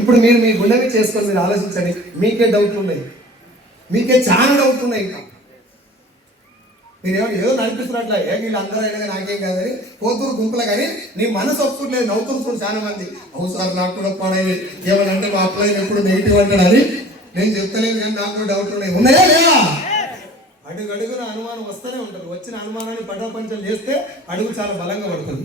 ఇప్పుడు మీరు మీ గుండెవి చేసుకొని మీరు ఆలోచించండి. మీకే డౌట్లు ఉన్నాయి, మీకే చాలా డౌట్లు ఉన్నాయి. ఇంకా మీరు ఏదో నడిపిస్తున్నట్లే వీళ్ళు అందరూ అయినా నాకేం కాదని పోతురు గుంపులు, కానీ నీ మనసు ఒప్పుకోలేదు. నవ్వుతున్నారు చాలా మంది. అవును సార్ నాకు కూడా పడేది ఏమనంటే మా అప్లై ఎప్పుడు నెగిటివ్ అంటాడు. అది నేను చెప్తలేదు, కానీ నాకు డౌట్ ఉన్నాయా లేవా? అడుగున అనుమానం వస్తూనే ఉంటుంది. వచ్చిన అనుమానాన్ని పటాపంచలు చేస్తే అడుగు చాలా బలంగా పడుతుంది.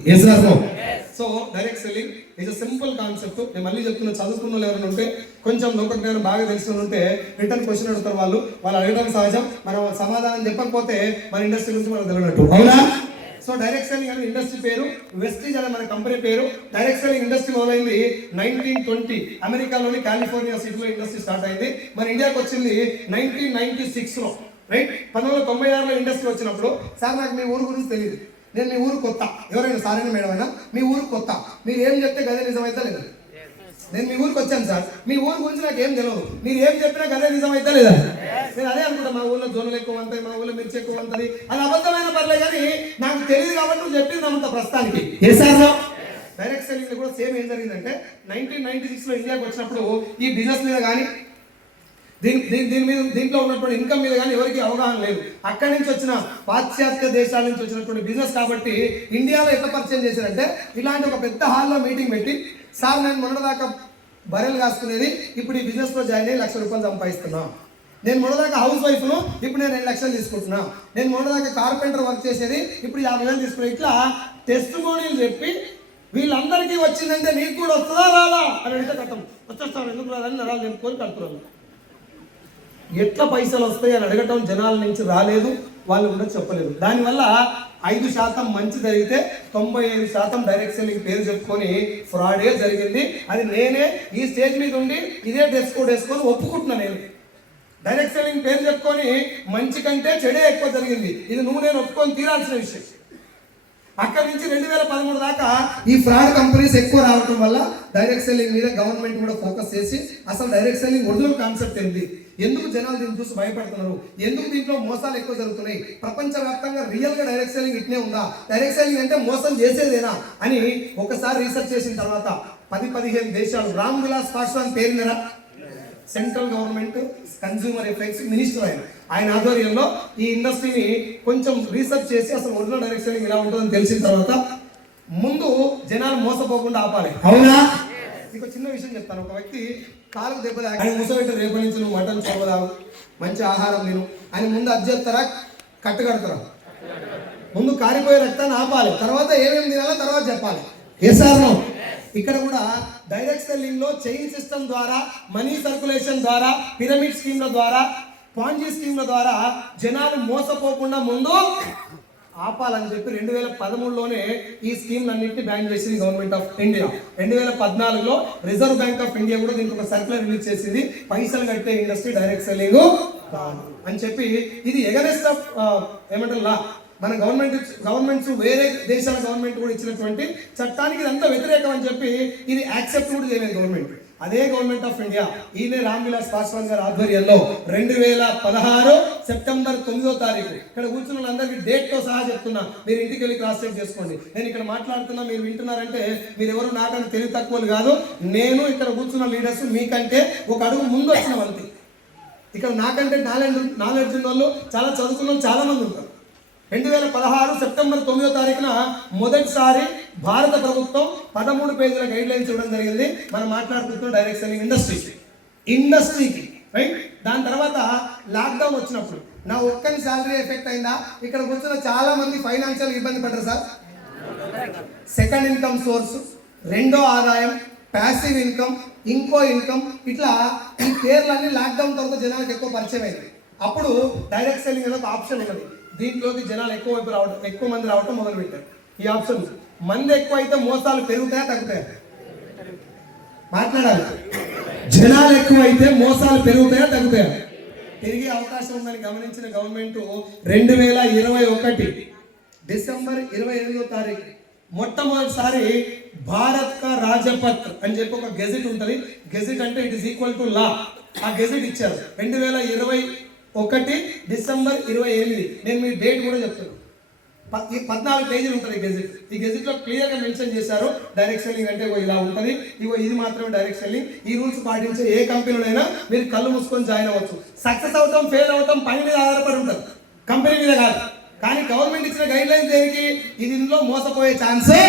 So direct selling is a simple concept. నేను మళ్ళీ చెప్తున్నా, చదువుకున్న వాళ్ళు ఎవరైనా ఉంటే, కొంచెం లోకజ్ఞానం బాగా తెలిసిన ఉంటే రిటర్న్ క్వశ్చన్ అడుగుతారు. వాళ్ళు అడగడం సహజం. మనం సమాధానం చెప్పకపోతే మన ఇండస్ట్రీ గురించి మనకు తెలియనట్టు, అవునా? సో డైరెక్ట్ సెల్లింగ్ అనే ఇండస్ట్రీ పేరు, వెస్టీజ్ అనే మన కంపెనీ పేరు. డైరెక్ట్ సెల్లింగ్ ఇండస్ట్రీ మొదలైంది 1920 అమెరికాలోని కాలిఫోర్నియా సిటీలో ఇండస్ట్రీ స్టార్ట్ అయింది. మన ఇండియాకి వచ్చింది 1996లో, రైట్? 1996లో ఇండస్ట్రీ వచ్చినప్పుడు, సార్ నాకు మీ ఊరు గురించి తెలియదు, నేను మీ ఊరు కొత్త, ఎవరైనా సారైనా మేడం అయినా మీ ఊరు కొత్త, మీరు ఏం చెప్తే గదే నిజమైతే లేదు. నేను మీ ఊరికి వచ్చాను సార్, మీ ఊరు గురించి నాకు ఏం తెలియదు, మీరు ఏం చెప్పినా గదే నిజమైతే లేదా? నేను అదే అనుకుంటా, మా ఊళ్ళో జొన్నలు ఎక్కువ ఉంటాయి, మా ఊళ్ళో మిర్చి ఎక్కువ ఉంటుంది, అది అబద్ధమైన పర్లే, కానీ నాకు తెలియదు కాబట్టి నువ్వు చెప్పింది నమ్ముతా ప్రస్తుతానికి. డైరెక్ట్ సెల్లింగ్ కూడా సేమ్ ఏం జరిగిందంటే 1996లో ఇండియాకి వచ్చినప్పుడు ఈ బిజినెస్ మీద కానీ దీంట్లో ఉన్నటువంటి ఇన్కమ్ మీద కానీ ఎవరికి అవగాహన లేదు. అక్కడి నుంచి వచ్చిన పాశ్చాత్య దేశాల నుంచి వచ్చినటువంటి బిజినెస్ కాబట్టి ఇండియాలో ఎట్లా పరిచయం చేశారంటే, ఇలాంటి ఒక పెద్ద హాల్లో మీటింగ్ పెట్టి, సార్ నేను మొన్నదాకా బర్రెలు కాసుకునేది, ఇప్పుడు ఈ బిజినెస్లో జాయిన్ అయ్యి ₹1,00,000 సంపాదిస్తున్నా. నేను మొన్నదాకా హౌస్ వైఫ్ను, ఇప్పుడు నేను 2,00,000 తీసుకుంటున్నా. నేను మొన్నదాకా కార్పెంటర్ వర్క్ చేసేది, ఇప్పుడు 50,000 తీసుకున్నా. ఇట్లా టెస్టిమోనీలు చెప్పి వీళ్ళందరికీ వచ్చిందంటే నీకు కూడా వస్తుందా రాదా అని అడిగితే కట్టం వచ్చేస్తాను, ఎందుకు రాదని నరాలు నింపుకొని కడుతున్నాను. ఎట్లా పైసలు వస్తాయి అని అడగటం జనాల నుంచి రాలేదు, వాళ్ళు కూడా చెప్పలేదు. దానివల్ల 5% మంచి జరిగితే 95% డైరెక్ట్ సెల్లింగ్ పేరు చెప్పుకొని ఫ్రాడే జరిగింది. అది నేనే ఈ స్టేజ్ మీద ఉండి ఇదే డ్రెస్ కోడ్ వేసుకొని ఒప్పుకుంటున్నా. నేను డైరెక్ట్ సెల్లింగ్ పేరు చెప్పుకొని మంచి కంటే చెడే ఎక్కువ జరిగింది. ఇది నువ్వు నేను ఒప్పుకొని తీరాల్సిన విషయం. అక్కడి నుంచి 2013 దాకా ఈ ఫ్రాడ్ కంపెనీస్ ఎక్కువ రావడం వల్ల డైరెక్ట్ సెల్లింగ్ మీద గవర్నమెంట్ కూడా ఫోకస్ చేసి, అసలు డైరెక్ట్ సెల్లింగ్ ఒరిజినల్ కాన్సెప్ట్ ఏంటి, ఎందుకు జనాలు దీన్ని చూసి భయపడుతున్నారు, ఎందుకు దీంట్లో మోసాలు ఎక్కువ జరుగుతున్నాయి, ప్రపంచవ్యాప్తంగా రియల్గా డైరెక్ట్ సెల్లింగ్ ఇట్నే ఉందా, డైరెక్ట్ సెల్లింగ్ అంటే మోసం చేసేదేనా అని ఒకసారి రీసెర్చ్ చేసిన తర్వాత 10-15 దేశాలు, రామ్ విలాస్ పాస్వాన్ పేరునరా, central government consumer effects minister ఆయన ఆధ్వర్యంలో ఈ ఇండస్ట్రీని కొంచెం రీసెర్చ్ చేసి అసలు ఒరిజినల్ డైరెక్ట్ సెల్లింగ్ ఇలా ఉంటుందని తెలిసిన తర్వాత ముందు జనాలు మోసపోకుండా ఆపాలి, అవునా? మీకు చిన్న విషయం చెప్తాను. ఒక వ్యక్తి కాలుకు దెబ్బ తాగి ముసబెట్టి రేపటి నుంచి నువ్వు మటన్ చొవ్వదావు, మంచి ఆహారం తిను అని ముందు అది చెప్తారా, కట్టు కడతారా? ముందు కారిపోయే రక్తాన్ని ఆపాలి, తర్వాత ఏమేమి తినాలో తర్వాత చెప్పాలి. ఏసార్నో ఇక్కడ కూడా డైరెక్ట్ సెల్లింగ్ లో చైన్ సిస్టమ్ ద్వారా, మనీ సర్క్యులేషన్ ద్వారా, పిరమిడ్ స్కీమ్ల ద్వారా, పాంజీ స్కీమ్ల ద్వారా జనాలు మోసపోకుండా ముందు ఆపాలని చెప్పి 2013లోనే ఈ స్కీమ్లన్నింటినీ బ్యాన్ చేసింది గవర్నమెంట్ ఆఫ్ ఇండియా. 2014లో రిజర్వ్ బ్యాంక్ ఆఫ్ ఇండియా కూడా దీనికి ఒక సర్క్యులర్ రిలీజ్ చేసింది, పైసలు కట్టే ఇండస్ట్రీ డైరెక్ట్ సెల్లింగ్ అని చెప్పి. ఇది ఎగనెస్ట్ ఆఫ్ ఏమంటారు లా, మన గవర్నమెంట్స్ వేరే దేశాల గవర్నమెంట్ కూడా ఇచ్చినటువంటి చట్టానికి ఇదంతా వ్యతిరేకం అని చెప్పి ఇది యాక్సెప్ట్ కూడా చేయలేదు గవర్నమెంట్. అదే గవర్నమెంట్ ఆఫ్ ఇండియా ఈయన రామ్ విలాస్ పాస్వాన్ గారి ఆధ్వర్యంలో 2016 సెప్టెంబర్ 9వ తారీఖు ఇక్కడ కూర్చున్న వాళ్ళందరికీ డేట్ తో సహా చెప్తున్నా, మీరు ఇంటికి వెళ్ళి క్రాస్ చెక్ చేసుకోండి. నేను ఇక్కడ మాట్లాడుతున్నా, మీరు వింటున్నారంటే మీరు ఎవరు నాకంటే తెలివి తక్కువలు కాదు. నేను ఇక్కడ కూర్చున్న లీడర్స్ మీకంటే ఒక అడుగు ముందు వచ్చిన వాళ్ళకి, ఇక్కడ నాకంటే నాలెడ్జ్ ఉన్న వాళ్ళు, చాలా చదువుకున్న వాళ్ళు చాలా మంది ఉంటారు. 2016 సెప్టెంబర్ 9వ తారీఖున మొదటిసారి భారత ప్రభుత్వం 13 పేజీల గైడ్ లైన్స్ ఇవ్వడం జరిగింది. మనం మాట్లాడుకుంటున్న డైరెక్ట్ సెల్లింగ్ ఇండస్ట్రీకి, రైట్? దాని తర్వాత లాక్డౌన్ వచ్చినప్పుడు నా ఒక్కని శాలరీ ఎఫెక్ట్ అయిందా? ఇక్కడ కూర్చున్న చాలా మంది ఫైనాన్షియల్ ఇబ్బంది పడ్డారు సార్. సెకండ్ ఇన్కమ్ సోర్స్, రెండో ఆదాయం, ప్యాసివ్ ఇన్కమ్, ఇంకో ఇన్కమ్, ఇట్లా ఈ పేర్లన్నీ లాక్డౌన్ తర్వాత జనాలకు ఎక్కువ పరిచయం అయింది. అప్పుడు డైరెక్ట్ సెల్లింగ్ అనేది ఒక ఆప్షన్ ఉన్నది. దీంట్లోకి జనాలు ఎక్కువ మంది రావటం మొదలు పెట్టారు. ఈ ఆప్షన్ మంది ఎక్కువ అయితే మోసాలు పెరుగుతాయా తగ్గుతాయా? మాట్లాడాలి. జనాలు ఎక్కువ అయితే మోసాలు పెరుగుతాయా తగ్గుతాయా? పెరిగే అవకాశం ఉందని గమనించిన గవర్నమెంట్ 2021 డిసెంబర్ 28వ తారీఖు మొట్టమొదటిసారి భారత్ కా రాజపత్ అని చెప్పి ఒక గెజెట్ ఉంటుంది. గెజెట్ అంటే ఇట్ ఈస్ ఈక్వల్ టు లా. ఆ గెజెట్ ఇచ్చారు 2021 డిసెంబర్ 28. నేను మీ డేట్ కూడా చెప్తాను. 14 పేజీలు ఉంటుంది గెజిట్. ఈ గెజిట్ లో క్లియర్ గా మెన్షన్ చేశారు డైరెక్ట్ సెల్లింగ్ అంటే ఇలా ఉంటుంది, ఇది మాత్రమే డైరెక్ట్ సెల్లింగ్. ఈ రూల్స్ పాటించే ఏ కంపెనీలోనైనా మీరు కళ్ళు మూసుకొని జాయిన్ అవ్వచ్చు. సక్సెస్ అవటం ఫెయిల్ అవటం పని మీద ఆధారపడి ఉంటుంది, కంపెనీ మీద కాదు. కానీ గవర్నమెంట్ ఇచ్చిన గైడ్ లైన్స్ దేనికి? ఇది ఇందులో మోసపోయే ఛాన్సే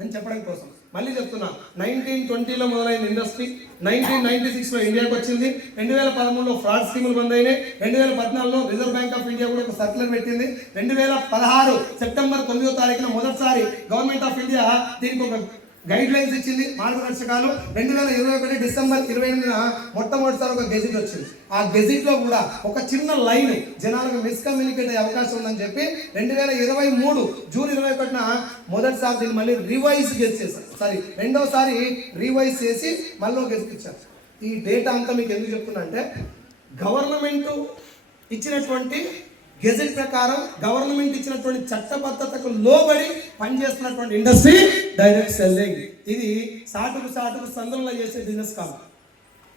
అని చెప్పడం కోసం. మళ్ళీ చెప్తున్నా, 1920లో మొదలైన ఇండస్ట్రీ 1996లో ఇండియాకి వచ్చింది. 2013లో ఫ్రాడ్ స్కీములు బంద్ అయినాయి. 2014లో రిజర్వ్ బ్యాంక్ ఆఫ్ ఇండియా కూడా ఒక సర్క్యులర్ పెట్టింది. 2016 సెప్టెంబర్ 9వ తారీఖున మొదటిసారి గవర్నమెంట్ ఆఫ్ ఇండియా దీనికి ఒక గైడ్ లైన్స్ ఇచ్చింది, మార్గదర్శకాలు. 2021 డిసెంబర్ 28న మొట్టమొదటిసారి ఒక గెజిట్ వచ్చింది. ఆ గెజిట్ లో కూడా ఒక చిన్న లైన్ జనాలకు మిస్కమ్యూనికేట్ అయ్యే అవకాశం ఉందని చెప్పి 2023 జూన్ 21న మొదటిసారి దీన్ని మళ్ళీ రివైజ్ చేశారు. రెండోసారి రివైజ్ చేసి మళ్ళీ గెజిట్ ఇచ్చారు. ఈ డేటా అంతా మీకు ఎందుకు చెప్తున్నా అంటే, గవర్నమెంట్ ఇచ్చినటువంటి గెజెట్ ప్రకారం గవర్నమెంట్ ఇచ్చినటువంటి చట్టబద్ధతకు లోబడి పనిచేస్తున్నటువంటి ఇండస్ట్రీ డైరెక్ట్ సెల్లింగ్. ఇది సాటుకు సందర్భంలో చేసే బిజినెస్ కాదు.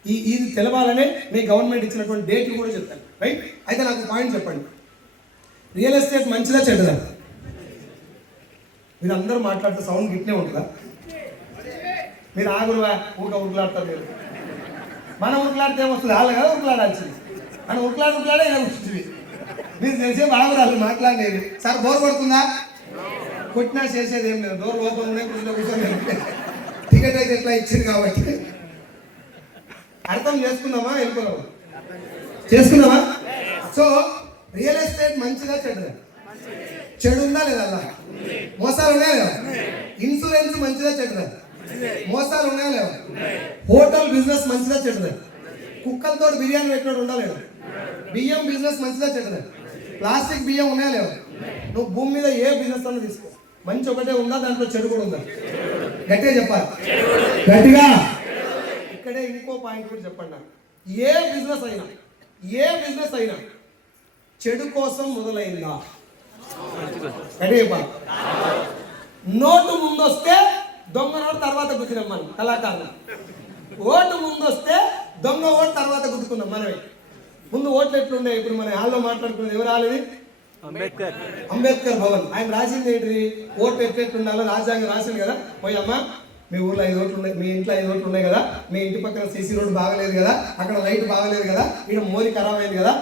ఇది తెలవాలనే మీ గవర్నమెంట్ ఇచ్చినటువంటి డేట్లు కూడా చెప్తాను, రైట్? అయితే నాకు పాయింట్ చెప్పండి, రియల్ ఎస్టేట్ మంచిదా చెడ్డదా? మీరు అందరూ మాట్లాడితే సౌండ్ గిట్నే ఉంటుందా? మీరు ఆగురువా ఉరుకులాడతారు. మీరు మనం ఉరుకులాడితే ఏమొస్తుంది? వాళ్ళ కదా ఉరుకులాడాల్సింది. మనం ఉరుకులాడే ఇలా కూర్చుంటుంది. మీరు తెలిసే బాగురాలు మాట్లాడలేదు. సార్ బోర్ పడుతుందా? కొట్టినా చేసేది ఏం లేదు, డోర్ ఓపెన్ ఉన్నాయి, కూర్చొని టికెట్ అయితే ఎట్లా ఇచ్చింది కాబట్టి అర్థం చేసుకుందామా, వెళ్ళిపోదామా? చేసుకుందామా? సో రియల్ ఎస్టేట్ మంచిదా చెడ్డదా? చెడు ఉందా లేదా? అలా మోసాలు ఉన్నాయా లేవా? ఇన్సూరెన్స్ మంచిదా చెడ్డదా? మోసాలు ఉన్నాయా లేవా? హోటల్ బిజినెస్ మంచిదా చెడ్డదా? కుక్కలతో బిర్యానీ పెట్టినట్టు ఉందా లేదా? బియ్యం బిజినెస్ మంచిదా చెడ్డదా? ప్లాస్టిక్ బియ్యం ఉన్నాయా లేవా? నువ్వు భూమి మీద ఏ బిజినెస్ అన్నా తీసుకో, మంచి ఒకటే ఉందా, దాంట్లో చెడు కూడా ఉందా? గట్టిగా చెప్పాలి, గట్టిగా. ఇక్కడే ఇంకో పాయింట్ కూడా చెప్పండి. ఏ బిజినెస్ అయినా చెడు కోసం మొదలైందా? గట్టిగా చెప్పాలి. నోటు ముందొస్తే దొంగ నోటు తర్వాత గుద్దినాం మనం కళాకారులు. ఓటు ముందొస్తే దొంగ ఓటు తర్వాత గుద్దుకున్నాం మనమే. ముందు ఓట్లు ఎట్లుండే? ఇప్పుడు మన హాల్లో మాట్లాడుకున్నది ఎవరు రాలేదు? అంబేద్కర్ భవన్. ఆయన రాసింది ఏంటి? ఓట్లు ఎట్లుండాలో రాజ్యాంగం రాసింది కదా. పోయమ్మా, మీ ఊర్లో 5 ఓట్లు ఉన్నాయి, మీ ఇంట్లో 5 ఓట్లు ఉన్నాయి కదా, మీ ఇంటి పక్కన సీసీ రోడ్డు బాగలేదు కదా, అక్కడ లైట్ బాగలేదు కదా, ఇక్కడ మోరి ఖరాబ్ అయింది కదా,